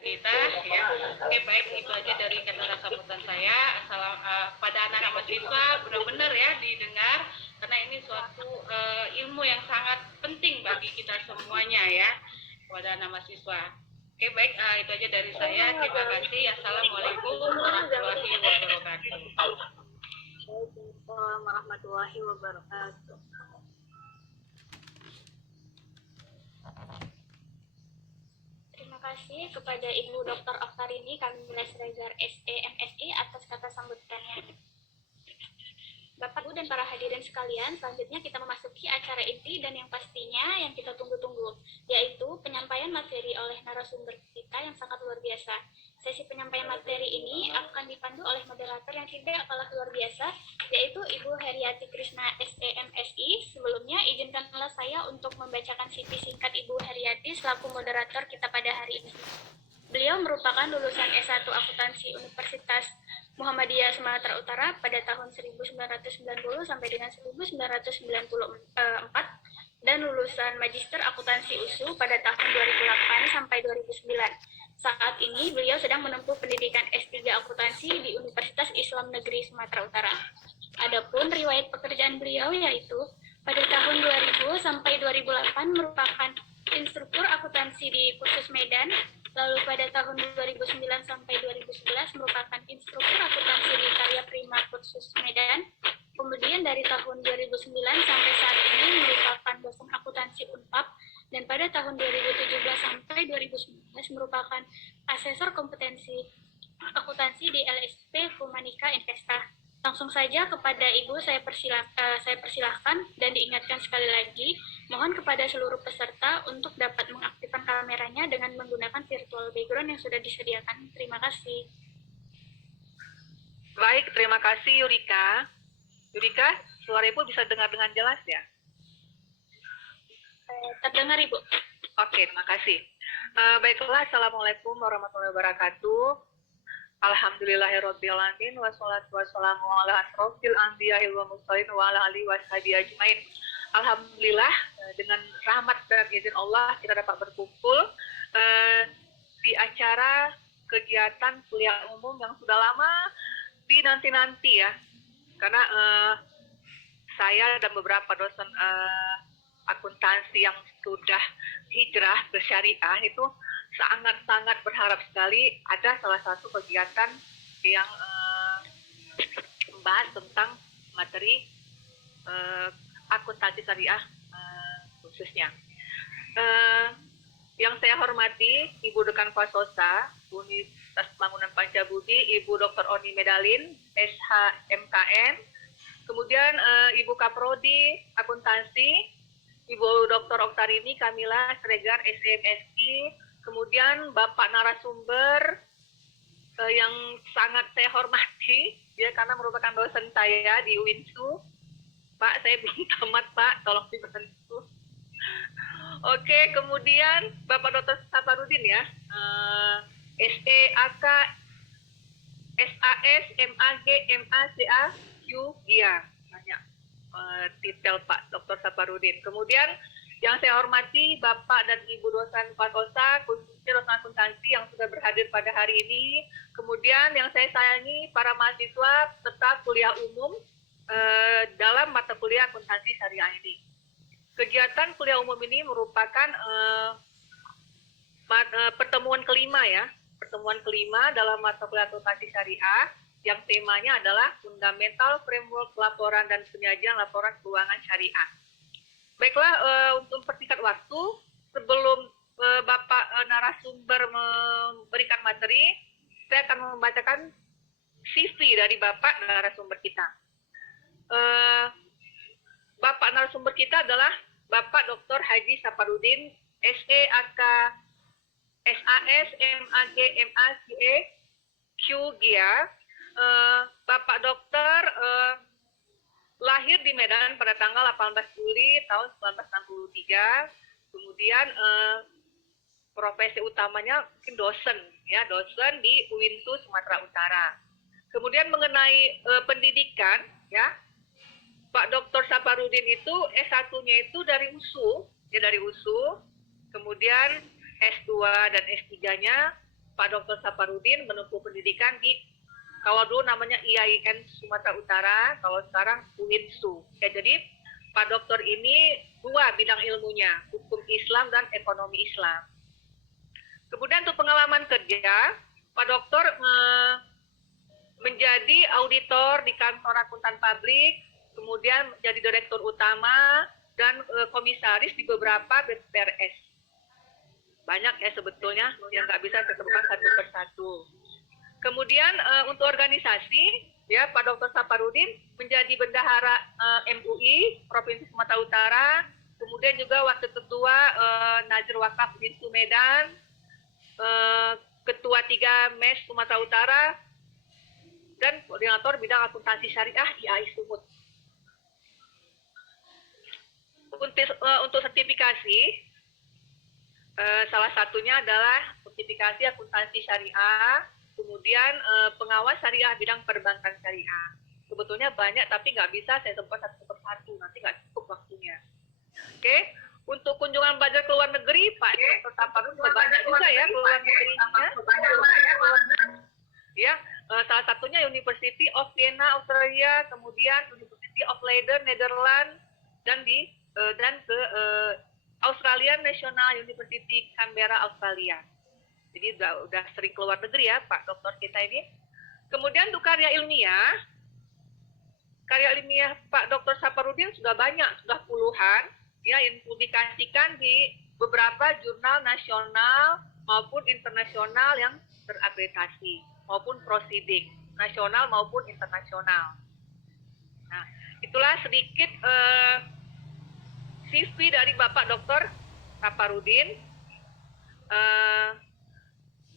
kita ya. Oke, baik, itu aja dari kata sambutan saya. Pada anak-anak mahasiswa benar-benar ya didengar karena ini suatu ilmu yang sangat penting bagi kita semuanya ya pada anak mahasiswa. Oke, baik, itu aja dari saya. Terima kasih. Assalamualaikum warahmatullahi wabarakatuh. Waalaikumsalam warahmatullahi wabarakatuh. Terima kasih kepada Ibu Dr. Oktarini Kamila Siregar SE MSI atas kata sambutannya. Bapak, Ibu, dan para hadirin sekalian, selanjutnya kita memasuki acara inti dan yang pastinya yang kita tunggu-tunggu, yaitu penyampaian materi oleh narasumber kita yang sangat luar biasa. Sesi penyampaian materi ini akan dipandu oleh moderator yang tidak kalah luar biasa, yaitu Ibu Heriati Krishna SEMSI. Sebelumnya, izinkanlah saya untuk membacakan CV singkat Ibu Heriati selaku moderator kita pada hari ini. Beliau merupakan lulusan S1 Akuntansi Universitas Muhammadiyah Sumatera Utara pada tahun 1990 sampai dengan 1994 dan lulusan Magister Akuntansi USU pada tahun 2008 sampai 2009. Saat ini beliau sedang menempuh pendidikan S3 Akuntansi di Universitas Islam Negeri Sumatera Utara. Adapun riwayat pekerjaan beliau yaitu pada tahun 2000 sampai 2008 merupakan instruktur akuntansi di kursus Medan. Lalu pada tahun 2009 sampai 2011 merupakan instruktur akuntansi di Karya Prima kursus Medan. Kemudian dari tahun 2009 sampai saat ini merupakan dosen akuntansi Unpad, dan pada tahun 2017 sampai 2019 merupakan asesor kompetensi akuntansi di LSP Humanika Investa. Langsung saja kepada Ibu saya persilahkan dan diingatkan sekali lagi, mohon kepada seluruh peserta untuk dapat mengaktifkan kameranya dengan menggunakan virtual background yang sudah disediakan. Terima kasih. Baik, terima kasih Yurika. Yurika, suara Ibu bisa dengar dengan jelas ya? Terdengar Ibu. Oke, terima kasih. Baiklah, Assalamualaikum warahmatullahi wabarakatuh. Alhamdulillahirrabbilalamin, wassalatu wassalamu ala asrofil anbiya'i wal mursalin wa ala alihi washabihi ajmain. Alhamdulillah, dengan rahmat dan izin Allah kita dapat berkumpul di acara kegiatan kuliah umum yang sudah lama dinanti-nanti ya, karena saya dan beberapa dosen akuntansi yang sudah hijrah ke syariah itu sangat-sangat berharap sekali ada salah satu kegiatan yang membahas tentang materi akuntansi syariah khususnya. Yang saya hormati Ibu Dekan Fasosa Universitas Pembangunan Pancabudi, Ibu Dr. Oni Medalin, SHMKN, kemudian Ibu Kaprodi Akuntansi, Ibu Dr. Oktarini Kamila Siregar SMSI, kemudian Bapak narasumber yang sangat saya hormati, ya, karena merupakan dosen saya di UINSU. Pak, saya belum tamat, Pak, tolong dibantu. Oke, kemudian Bapak Dr. Saparudin ya, SEAK, SAS, MAG, MACA, Q, GIA. Banyak detail Pak Dr. Saparudin. Kemudian yang saya hormati Bapak dan Ibu dosen Fakosa, khususnya dosen akuntansi yang sudah berhadir pada hari ini. Kemudian yang saya sayangi para mahasiswa serta kuliah umum dalam mata kuliah akuntansi syariah ini. Kegiatan kuliah umum ini merupakan pertemuan kelima ya, pertemuan kelima dalam mata kuliah akuntansi syariah yang temanya adalah Fundamental Framework Laporan dan Penyajian Laporan Keuangan Syariah. Baiklah, untuk mempersingkat waktu, sebelum Bapak narasumber memberikan materi, saya akan membacakan CV dari Bapak narasumber kita. Bapak narasumber kita adalah Bapak Dr. Haji Saparudin, SEAK, SAS, MAG, MACA, Q, GIA. Bapak Dokter lahir di Medan pada tanggal 18 Juli tahun 1963. Kemudian profesi utamanya mungkin dosen, ya, dosen di UINSU Sumatera Utara. Kemudian mengenai pendidikan, ya, Pak Dr. Saparudin itu S1-nya itu dari USU, ya, dari USU. Kemudian S2 dan S3-nya Pak Dr. Saparudin menempuh pendidikan di kalau dulu namanya IAIN Sumatera Utara, kalau sekarang UINSU. Ya, jadi Pak Dokter ini dua bidang ilmunya, hukum Islam dan ekonomi Islam. Kemudian untuk pengalaman kerja, Pak Dokter menjadi auditor di kantor akuntan publik, kemudian menjadi direktur utama dan komisaris di beberapa BPRS. Banyak ya sebetulnya yang nggak bisa ditemukan satu persatu. Kemudian untuk organisasi, ya Pak Dr. Saparudin menjadi bendahara MUI Provinsi Sumatera Utara, kemudian juga wakil ketua Nazir Wakaf Winsu Medan, ketua 3 MES Sumatera Utara, dan koordinator bidang akuntansi syariah IAI Sumut. Untuk sertifikasi, salah satunya adalah sertifikasi akuntansi syariah, kemudian pengawas syariah bidang perbankan syariah. Sebetulnya banyak, tapi nggak bisa saya sebutkan satu persatu, nanti nggak cukup waktunya. Oke, untuk kunjungan belajar ke luar negeri, Pak Dr. Saparudin banyak juga ya ke luar negerinya. Ya, salah satunya University of Vienna, Australia, kemudian University of Leiden, Netherlands, dan ke Australian National University Canberra, Australia. Jadi udah sering keluar negeri ya Pak Dokter kita ini. Kemudian untuk karya ilmiah Pak Dr. Saparudin sudah banyak, sudah puluhan ya yang dipublikasikan di beberapa jurnal nasional maupun internasional yang terakreditasi maupun proceeding nasional maupun internasional. Nah, itulah sedikit CV dari Bapak Dr. Saparudin.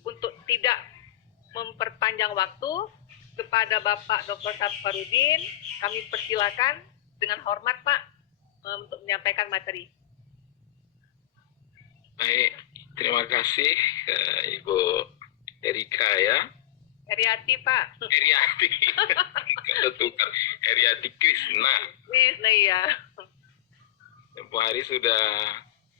Untuk tidak memperpanjang waktu, kepada Bapak Dr. Saparudin, kami persilakan dengan hormat Pak untuk menyampaikan materi. Baik, terima kasih Ibu Erika ya. Heriati Pak. Heriati, tukar Heriati Krishna. Krishna iya. Tempoh hari sudah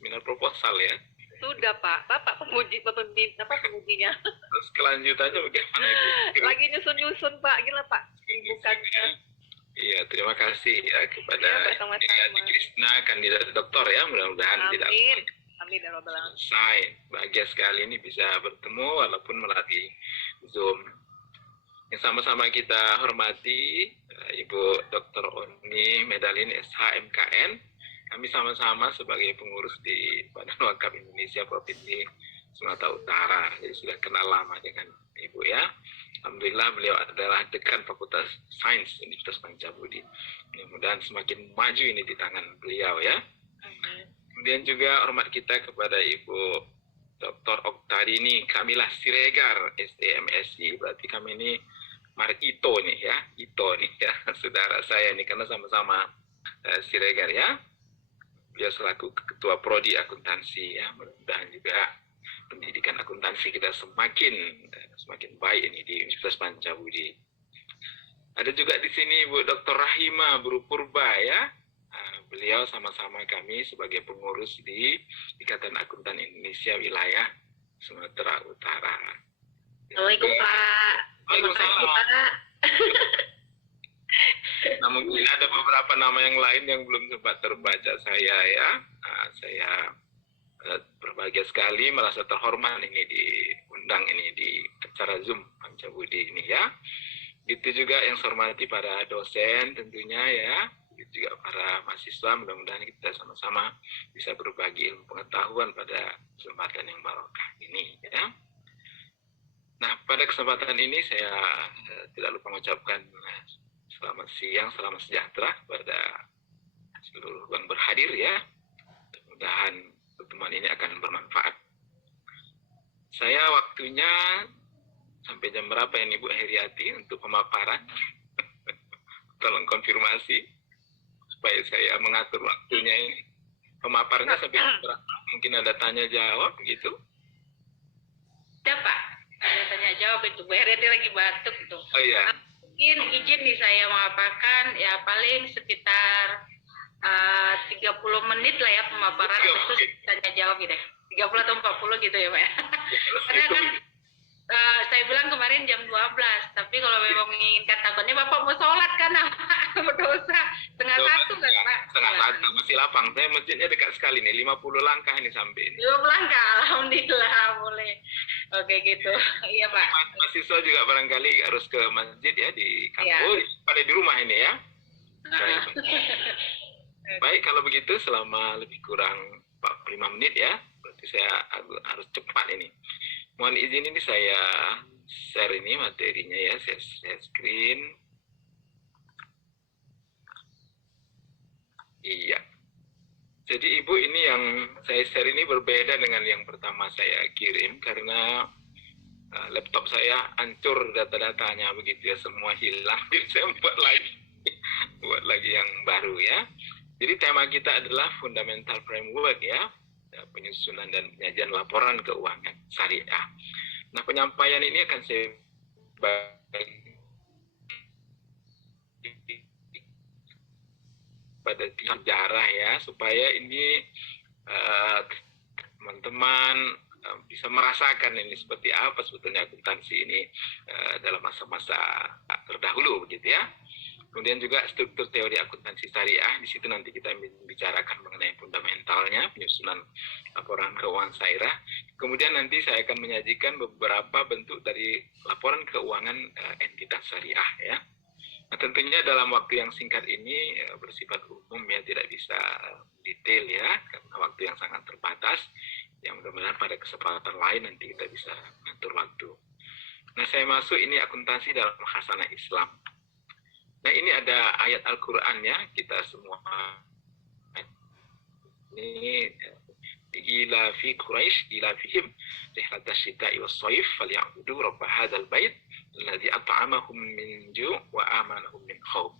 minat proposal ya. Sudah Pak, Bapak pengujinya. Terus kelanjutannya bagaimana Ibu? Lagi nyusun-nyusun Pak, gila Pak. Ya. Iya, terima kasih ya kepada Heriati Krishna, kandidat doktor ya. Mudah-mudahan tidak Amin ya Rabbal Alamin. selesai. Bahagia sekali ini bisa bertemu walaupun melalui Zoom. Yang sama-sama kita hormati Ibu Dr. Oni Medalin SHMKN. Kami sama-sama sebagai pengurus di Badan Wakaf Indonesia Provinsi Sumatera Utara. Jadi sudah kenal lama dengan Ibu ya. Alhamdulillah beliau adalah dekan Fakultas Sains Universitas Pancabudi. Mudah-mudahan semakin maju ini di tangan beliau ya. Kemudian juga hormat kita kepada Ibu Dr. Oktarini Kamilah Siregar, STMSI. Berarti kami ini Ito nih ya. Ito nih ya, saudara saya ini karena sama-sama Siregar ya. Dia selaku ketua prodi akuntansi ya, mudah-mudahan juga pendidikan akuntansi kita semakin baik ini di Universitas Pancabudi. Ada juga di sini Bu Dr. Rahima Burupurba ya. Beliau sama-sama kami sebagai pengurus di Ikatan Akuntan Indonesia wilayah Sumatera Utara. Assalamualaikum Pak. Waalaikumsalam. Nah, mungkin ada beberapa nama yang lain yang belum sempat terbaca saya ya. Saya berbahagia sekali, merasa terhormat ini diundang ini di acara Zoom Pancabudi ini ya. Gitu juga yang saya hormati para dosen tentunya ya. Gitu juga para mahasiswa, mudah-mudahan kita sama-sama bisa berbagi ilmu pengetahuan pada kesempatan yang barokah ini ya. Nah, pada kesempatan ini saya tidak lupa mengucapkan selamat siang, selamat sejahtera kepada seluruh yang berhadir ya. Mudah-mudahan pertemuan ini akan bermanfaat. Saya waktunya sampai jam berapa ini Bu Heriati untuk pemaparan? Tolong konfirmasi supaya saya mengatur waktunya ini. Pemaparannya sampai jam berapa? Mungkin ada tanya jawab gitu. Ada Pak, ada tanya jawab itu. Bu Heriati lagi batuk tuh. Oh iya. Mungkin izin nih saya memaparkan ya paling sekitar 30 menit lah ya pemaparan, terus tanya jawab gitu ya. 30 atau 40 gitu ya Pak ya. Karena kan kemarin jam 12. Tapi kalau memang menginginkan, takutnya Bapak mau sholat kan, berdosa. Setengah satu kan, Pak? Setengah satu, masih lapang. Saya masjidnya dekat sekali nih, 50 langkah ini sampai ini. 20 langkah, alhamdulillah, boleh. Oke gitu, iya Pak. Mahasiswa juga barangkali harus ke masjid ya di Iya. kampus, pada di rumah ini ya. Baik, kalau begitu selama lebih kurang 45 menit ya, berarti saya harus cepat ini. Mohon izin ini saya share ini materinya ya, saya screen. Iya. Jadi Ibu, ini yang saya share ini berbeda dengan yang pertama saya kirim karena laptop saya hancur data-datanya begitu ya, semua hilang. Jadi saya buat lagi yang baru ya. Jadi tema kita adalah fundamental framework ya, penyusunan dan penyajian laporan keuangan syariah. Nah, penyampaian ini akan saya bagi pada sejarah ya, supaya ini teman-teman bisa merasakan ini seperti apa sebetulnya akuntansi ini dalam masa-masa terdahulu begitu ya. Kemudian juga struktur teori akuntansi syariah, di situ nanti kita bicarakan mengenai fundamentalnya, penyusunan laporan keuangan syariah. Kemudian nanti saya akan menyajikan beberapa bentuk dari laporan keuangan entitas syariah ya. Nah, tentunya dalam waktu yang singkat ini bersifat umum ya, tidak bisa detail ya, karena waktu yang sangat terbatas. Yang mudah-mudahan pada kesempatan lain nanti kita bisa mengatur waktu. Nah, saya masuk ini akuntansi dalam khasanah Islam. Nah, ini ada ayat Al-Quran ya, kita semua ini ila fi Quraisy ila fihim rihlatas syita'i was shaif falyabudu rabb hadzal bait alladzi at'amahum min ju' wa amanahum min khauf.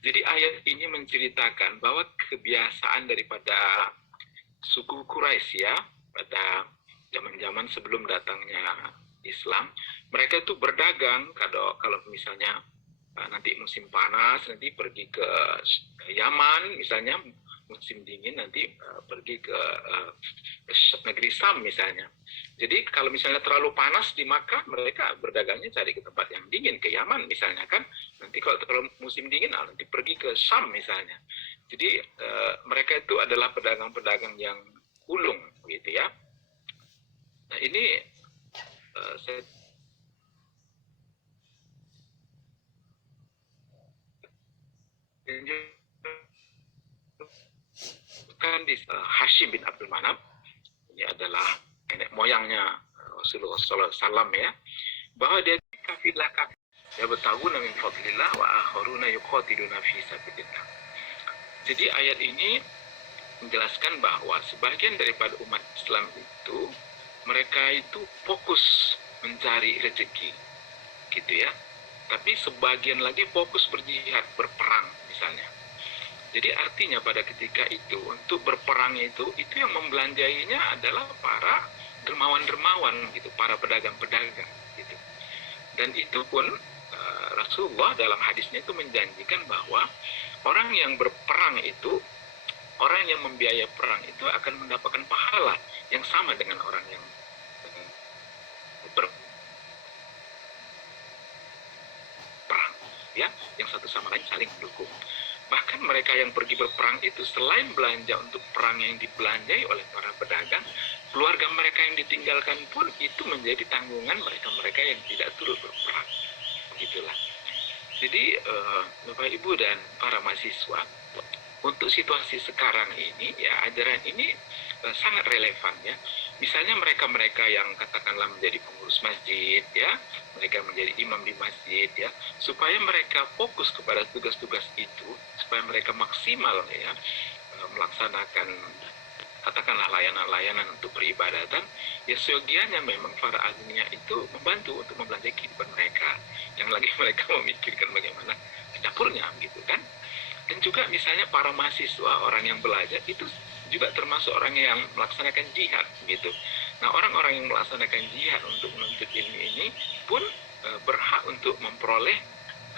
Jadi ayat ini menceritakan bahwa kebiasaan daripada suku Quraisy ya, pada zaman-zaman sebelum datangnya Islam, mereka itu berdagang kalau misalnya nanti musim panas nanti pergi ke Yaman misalnya, musim dingin nanti pergi ke negeri Sam misalnya. Jadi kalau misalnya terlalu panas di Makkah, mereka berdagangnya cari ke tempat yang dingin, ke Yaman misalnya kan. Nanti kalau terlalu musim dingin nanti pergi ke Sam misalnya. Jadi mereka itu adalah pedagang-pedagang yang ulung gitu ya. Nah, ini saya kan di Hashim bin Abdul Manaf, ini adalah nenek moyangnya Rasulullah SAW ya, bahwa dia kafilah ya bertahuna min fadlillah wa akharuna yuqatiluna fi sabilillah. Jadi ayat ini menjelaskan bahwa sebagian daripada umat Islam itu mereka itu fokus mencari rezeki gitu ya, tapi sebagian lagi fokus berjihad, berperang misalnya. Jadi artinya pada ketika itu untuk berperang itu yang membelanjainya adalah para dermawan-dermawan gitu, para pedagang-pedagang gitu. Dan itu pun Rasulullah dalam hadisnya itu menjanjikan bahwa orang yang berperang itu, orang yang membiayai perang itu akan mendapatkan pahala yang sama dengan orang yang berperang ya, yang satu sama lain saling mendukung. Bahkan mereka yang pergi berperang itu selain belanja untuk perang yang dibelanjai oleh para pedagang, keluarga mereka yang ditinggalkan pun itu menjadi tanggungan mereka-mereka yang tidak turut berperang. Begitulah. Jadi Bapak Ibu dan para mahasiswa, untuk situasi sekarang ini ya, ajaran ini sangat relevan ya. Misalnya mereka-mereka yang katakanlah menjadi pengurus masjid ya, mereka menjadi imam di masjid ya, supaya mereka fokus kepada tugas-tugas itu, supaya mereka maksimal ya melaksanakan katakanlah layanan-layanan untuk peribadatan, ya seyogianya memang para alimnya itu membantu untuk membelanjakan kehidupan mereka, yang lagi mereka memikirkan bagaimana dapurnya gitu kan. Dan juga misalnya para mahasiswa, orang yang belajar itu juga termasuk orang yang melaksanakan jihad gitu. Nah, orang-orang yang melaksanakan jihad untuk menuntut ilmu ini pun berhak untuk memperoleh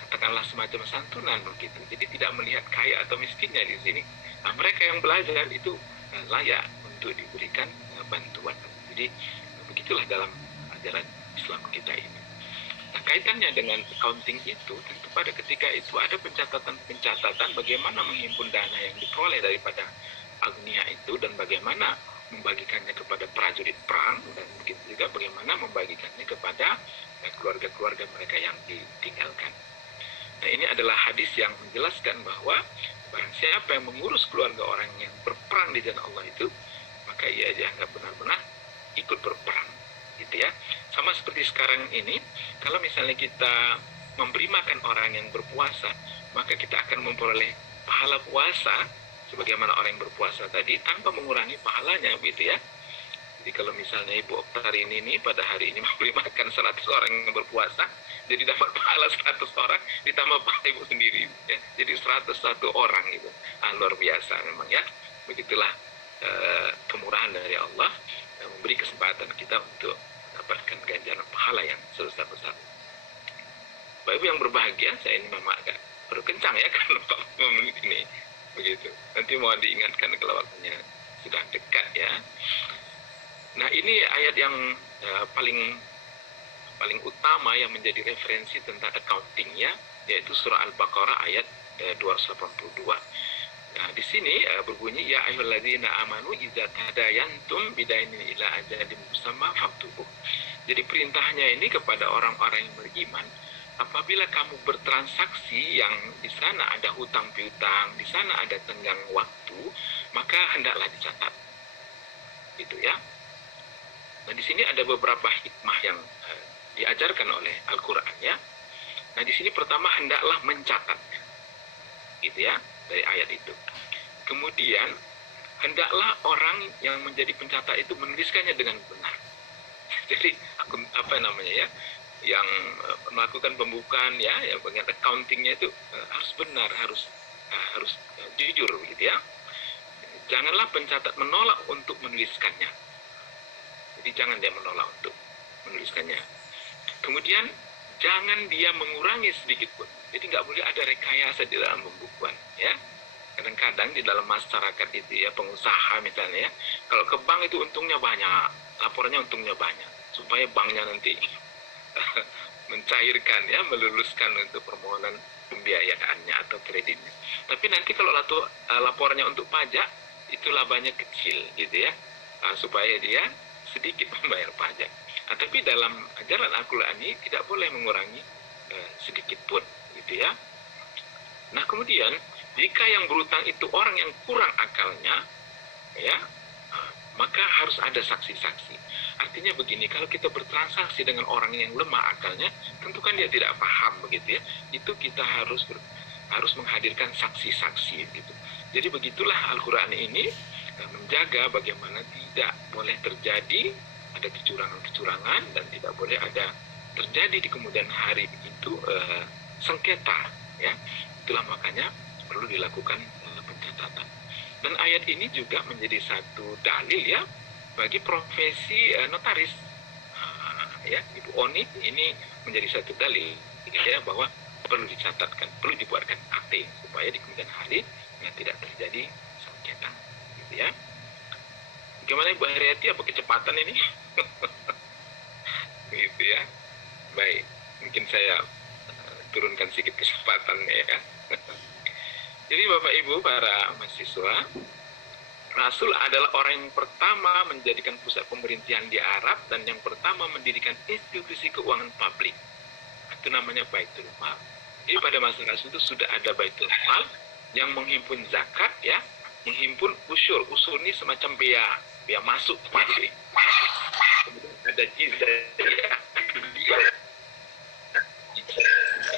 katakanlah semacam santunan begitu. Jadi tidak melihat kaya atau miskinnya di sini. Nah, mereka yang belajar itu layak untuk diberikan bantuan. Jadi begitulah dalam ajaran Islam kita ini. Nah, kaitannya dengan accounting itu, tentu pada ketika itu ada pencatatan bagaimana menghimpun dana yang diperoleh daripada agnia itu dan bagaimana membagikannya kepada prajurit perang, dan begitu juga bagaimana membagikannya kepada keluarga-keluarga mereka yang ditinggalkan. Nah, ini adalah hadis yang menjelaskan bahwa barang siapa yang mengurus keluarga orang yang berperang di jalan Allah itu, maka ia dianggap benar-benar ikut berperang, gitu ya. Sama seperti sekarang ini, kalau misalnya kita memberi makan orang yang berpuasa, maka kita akan memperoleh pahala puasa sebagaimana orang yang berpuasa tadi tanpa mengurangi pahalanya, gitu ya. Jadi kalau misalnya Ibu Oktarin ini pada hari ini memberi makan 100 orang yang berpuasa, jadi dapat pahala 100 orang ditambah pahala Ibu sendiri, ya. Jadi 101 orang gitu. Luar biasa memang ya. Begitulah kemurahan dari Allah memberi kesempatan kita untuk mendapatkan ganjaran pahala yang sebesar-besar. Bapak Ibu yang berbahagia, saya ini memang agak berkencang ya kalau 45 menit ini. Begitu. Nanti mau diingatkan kalau waktunya sudah dekat ya. Nah, ini ayat yang paling utama yang menjadi referensi tentang accounting ya, yaitu surah Al-Baqarah ayat 282. Nah, di sini berbunyi ya ayyuhalladzina amanu idza tadayantum bidainin ila ajalin musamma faktubuh. Jadi perintahnya ini kepada orang-orang yang beriman, apabila kamu bertransaksi yang di sana ada hutang piutang, di sana ada tenggang waktu, maka hendaklah dicatat. Gitu ya. Nah, di sini ada beberapa hikmah yang diajarkan oleh Al-Qur'an ya. Nah, di sini pertama hendaklah mencatat. Gitu ya, dari ayat itu. Kemudian hendaklah orang yang menjadi pencatat itu menuliskannya dengan benar. Jadi yang melakukan pembukaan ya, yang bagian accountingnya itu harus benar, harus jujur gitu ya. Janganlah pencatat menolak untuk menuliskannya. Jadi jangan dia menolak untuk menuliskannya. Kemudian jangan dia mengurangi sedikit pun. Jadi nggak boleh ada rekayasa di dalam pembukuan ya. Kadang-kadang di dalam masyarakat itu ya, pengusaha misalnya ya, kalau ke bank itu untungnya banyak, laporannya untungnya banyak, supaya banknya nanti mencairkan ya, meluluskan untuk permohonan pembiayaannya atau kreditnya. Tapi nanti kalau laporannya untuk pajak, itu labanya kecil gitu ya, supaya dia sedikit membayar pajak. Tapi dalam ajaran Al-Quran ini tidak boleh mengurangi sedikit pun gitu ya. Nah, kemudian jika yang berutang itu orang yang kurang akalnya ya, maka harus ada saksi-saksi. Artinya begini, kalau kita bertransaksi dengan orang yang lemah akalnya, tentu kan dia tidak paham begitu ya. Itu kita harus menghadirkan saksi-saksi gitu. Jadi begitulah Al-Quran ini menjaga bagaimana tidak boleh terjadi ada kecurangan-kecurangan dan tidak boleh ada terjadi di kemudian hari itu sengketa ya. Itulah makanya perlu dilakukan pencatatan. Dan ayat ini juga menjadi satu dalil ya bagi profesi notaris. Ya, Ibu Oni ini menjadi satu dalil ya, bahwa perlu dicatatkan, perlu dibuatkan akte supaya di kemudian hari yang tidak terjadi sengketa gitu ya. Gimana Ibu Haryati, apa kecepatan ini? Gitu ya. Baik, mungkin saya turunkan sedikit kecepatannya ya. Jadi Bapak Ibu para mahasiswa, Rasul adalah orang yang pertama menjadikan pusat pemerintahan di Arab dan yang pertama mendirikan institusi keuangan publik. Itu namanya Baitul Mal. Jadi pada masa Rasul itu sudah ada Baitul Mal yang menghimpun zakat ya, menghimpun usyur. Usyur ini semacam biaya masuk pasti. Kemudian ada jizyah.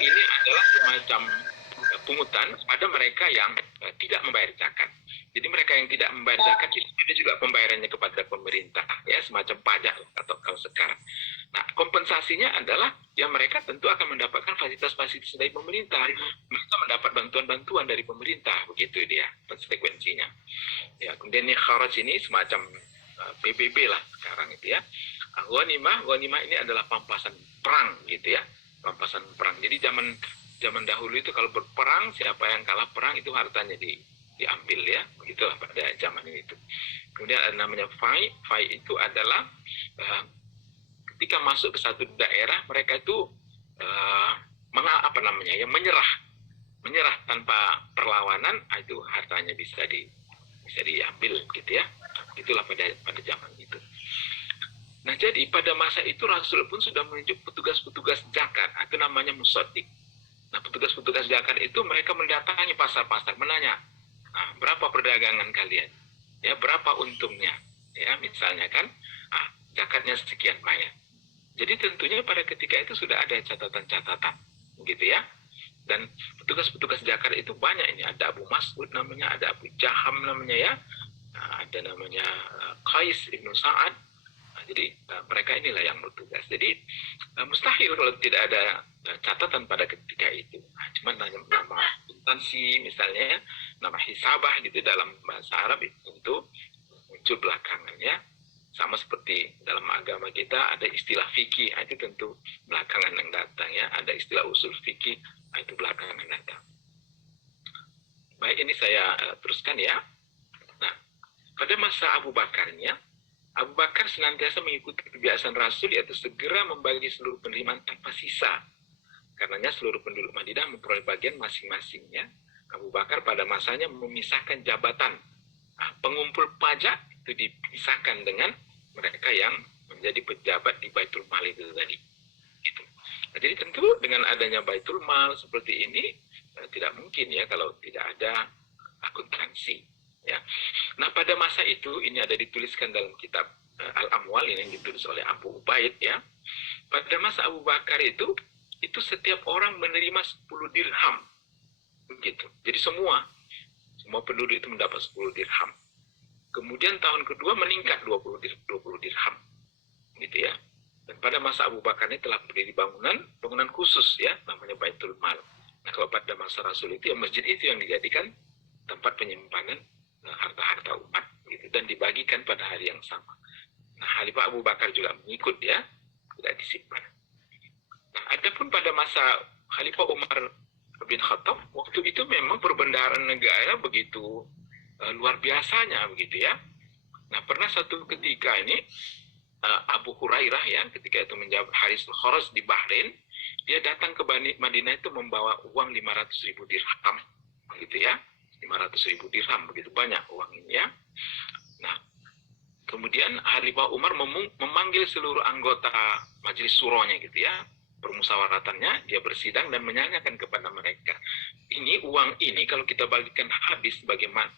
Ini adalah semacam pungutan pada mereka yang tidak membayar zakat. Jadi mereka yang tidak membayar zakat itu ada juga pembayarannya kepada pemerintah, ya semacam pajak atau kalau sekarang. Nah, kompensasinya adalah ya mereka tentu akan mendapatkan fasilitas-fasilitas dari pemerintah. Mereka mendapat bantuan-bantuan dari pemerintah, begitu dia konsekuensinya. Ya, kemudian kharaj ini semacam PBB lah sekarang itu ya. Ghanimah ini adalah pampasan perang gitu ya. Pampasan perang. Jadi zaman dahulu itu kalau berperang, siapa yang kalah perang itu hartanya diambil ya, begitulah pada zaman itu. Kemudian ada namanya fai itu adalah ketika masuk ke satu daerah mereka itu menyerah tanpa perlawanan, itu hartanya bisa diambil gitu ya. Itulah pada zaman itu. Nah, jadi pada masa itu Rasul pun sudah menunjuk petugas-petugas zakat, itu namanya musodik. Nah, petugas-petugas zakat itu mereka mendatangi pasar-pasar, menanya, berapa perdagangan kalian? Ya, berapa untungnya? Ya, misalnya kan, zakatnya sekian banyak. Jadi tentunya pada ketika itu sudah ada catatan-catatan, gitu ya. Dan petugas-petugas zakat itu banyak ini. Ada Abu Mas'ud namanya, ada Abu Jaham namanya ya, ada namanya Qais ibnu Sa'ad. Jadi mereka inilah yang bertugas. Jadi mustahil kalau tidak ada catatan pada ketika itu. Cuma nama instansi misalnya, nama hisabah gitu dalam bahasa Arab itu tentu muncul belakangan ya. Sama seperti dalam agama kita ada istilah fikih, itu tentu belakangan yang datang ya. Ada istilah usul fikih, itu belakangan yang datang. Baik, ini saya teruskan ya. Nah, pada masa Abu Bakarnya, Abu Bakar senantiasa mengikuti kebiasaan Rasul, yaitu segera membagi seluruh penerimaan tanpa sisa. Karenanya seluruh penduduk Madinah memperoleh bagian masing-masingnya. Abu Bakar pada masanya memisahkan jabatan. Pengumpul pajak itu dipisahkan dengan mereka yang menjadi pejabat di Baitul Mal itu tadi. Gitu. Nah, jadi tentu dengan adanya Baitul Mal seperti ini, tidak mungkin ya kalau tidak ada akuntansi. Ya. Nah, pada masa itu ini ada dituliskan dalam kitab Al-Amwal ini yang ditulis oleh Abu Ubaid ya. Pada masa Abu Bakar itu setiap orang menerima 10 dirham. Begitu. Jadi semua penduduk itu mendapat 10 dirham. Kemudian tahun kedua meningkat 20 dirham. Gitu ya. Dan pada masa Abu Bakar ini telah berdiri bangunan khusus ya, namanya Baitul Mal. Nah, kalau pada masa Rasul itu ya masjid itu yang dijadikan tempat penyimpanan harta-harta umat gitu, dan dibagikan pada hari yang sama. Nah, Khalifah Abu Bakar juga mengikut ya, tidak disimpan. Nah, adapun pada masa Khalifah Umar bin Khattab, waktu itu memang perbendaharaan negara begitu luar biasanya begitu ya. Nah, pernah satu ketika ini Abu Hurairah ya, ketika itu menjabat Harisul Khoros di Bahrain, dia datang ke Madinah itu membawa uang 500.000 dirham begitu ya. 500.000 dirham, begitu banyak uang ini ya. Nah, kemudian Khalifah Umar memanggil seluruh anggota majelis suronya gitu ya, permusawaratannya, dia bersidang dan menanyakan kepada mereka, ini uang ini kalau kita bagikan habis bagaimana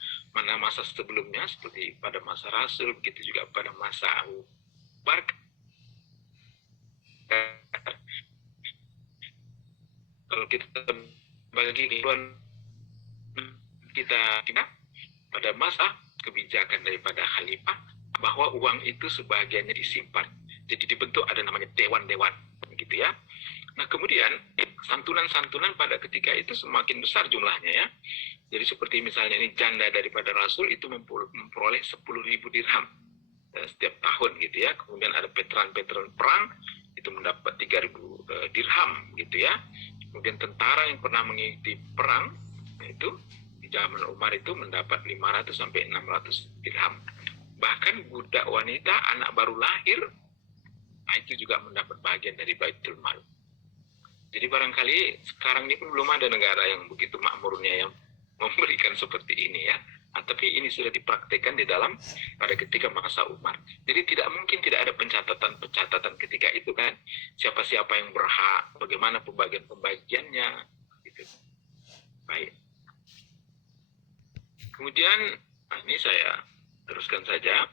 masa sebelumnya, seperti pada masa Rasul, begitu juga pada masa Abu Bakar. Kalau kita bagi kita pada masa kebijakan daripada khalifah bahwa uang itu sebagiannya disimpan. Jadi dibentuk ada namanya dewan-dewan begitu ya. Nah, kemudian santunan-santunan pada ketika itu semakin besar jumlahnya ya. Jadi seperti misalnya ini janda daripada Rasul itu memperoleh 10.000 dirham setiap tahun gitu ya. Kemudian ada veteran-veteran perang itu mendapat 3.000 dirham gitu ya. Kemudian tentara yang pernah mengikuti perang itu zaman Umar itu mendapat 500 sampai 600 dirham. Bahkan budak wanita, anak baru lahir, itu juga mendapat bagian dari Baitul Mal. Jadi barangkali sekarang ini pun belum ada negara yang begitu makmurnya yang memberikan seperti ini ya. Tapi ini sudah dipraktekkan di dalam pada ketika masa Umar. Jadi tidak mungkin tidak ada pencatatan ketika itu kan. Siapa-siapa yang berhak, bagaimana pembagian-pembagiannya. Gitu. Baik. Kemudian, ini saya teruskan saja.